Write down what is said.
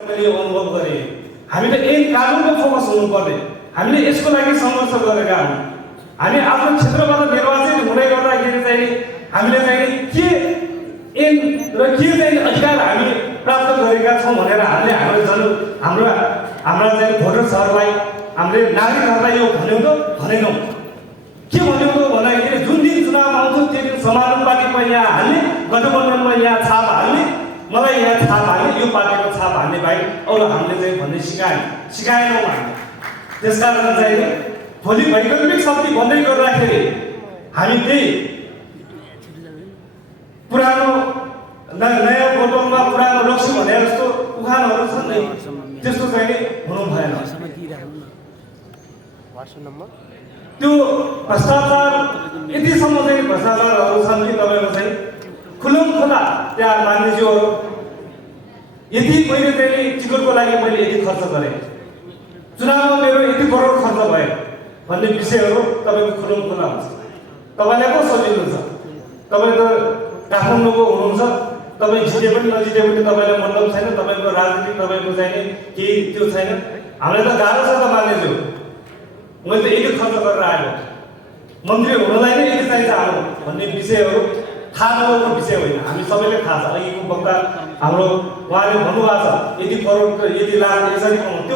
मैले अनुभव गरेँ हामीले यही कानुनमा फोकस हुनुपर्ने, हामीले यसको लागि सङ्घर्ष गरेका हौँ। हामी आफ्नो क्षेत्रबाट निर्वाचित हुँदै गर्दाखेरि चाहिँ हामीले चाहिँ के ऐन र के चाहिँ अधिकार हामी प्राप्त गरेका छौँ भनेर हामीले हाम्रा चाहिँ भोटर्सहरूलाई, हामीले नागरिकहरूलाई यो भन्यौँ त भनेनौँ। के भन्यौँ त भन्दाखेरि जुन दिन चुनाव आउँछ त्यो दिन समानुपातिकमा यहाँ हाल्ने, गठबन्धनमा यहाँ छाप हाल्ने, मलाई यहाँ छाप हाल्ने, यो पार्टीको छाप हाल्ने बाहेक अरू हामीले चाहिँ भन्ने सिकाएनौँ हामीले। त्यसकारण चाहिँ भोलि वैकल्पिक शक्ति भन्दै गर्दाखेरि हामी त्यही पुरानो नयाँ बोतलमा पुरानो रक्सी भने जस्तो उखानहरू छन् नि, त्यस्तो चाहिँ हुनु भएन। त्यो भ्रष्टाचार यतिसम्म चाहिँ भ्रष्टाचारहरू छन् कि तपाईँको चाहिँ खुला त्यहाँ मानिसहरू यति मैले चाहिँ टिकटको लागि मैले यति खर्च गरेँ, चुनावमा मेरो यति करोड खर्च भयो भन्ने विषयहरू तपाईँको खुला हुन्छ। तपाईँलाई को सजिलो छ? तपाईँ त काठमाडौँको हुनुहुन्छ, तपाईँ जिते पनि नजिते पनि तपाईँलाई मतलब छैन, तपाईँको राजनीति तपाईँको चाहिँ केही त्यो छैन। हामीलाई त गाह्रो छ त मान्नेछु, मैले त यति खर्च गरेर आएको, मन्त्री हुनलाई नै यति चाहिन्छ हाम्रो भन्ने विषयहरू थाहा नभएको विषय होइन, हामी सबैले थाहा छ। अघिको वक्ता हाम्रो उहाँले भन्नुभएको छ यति करोड यति लाख यसरी कमाउनु।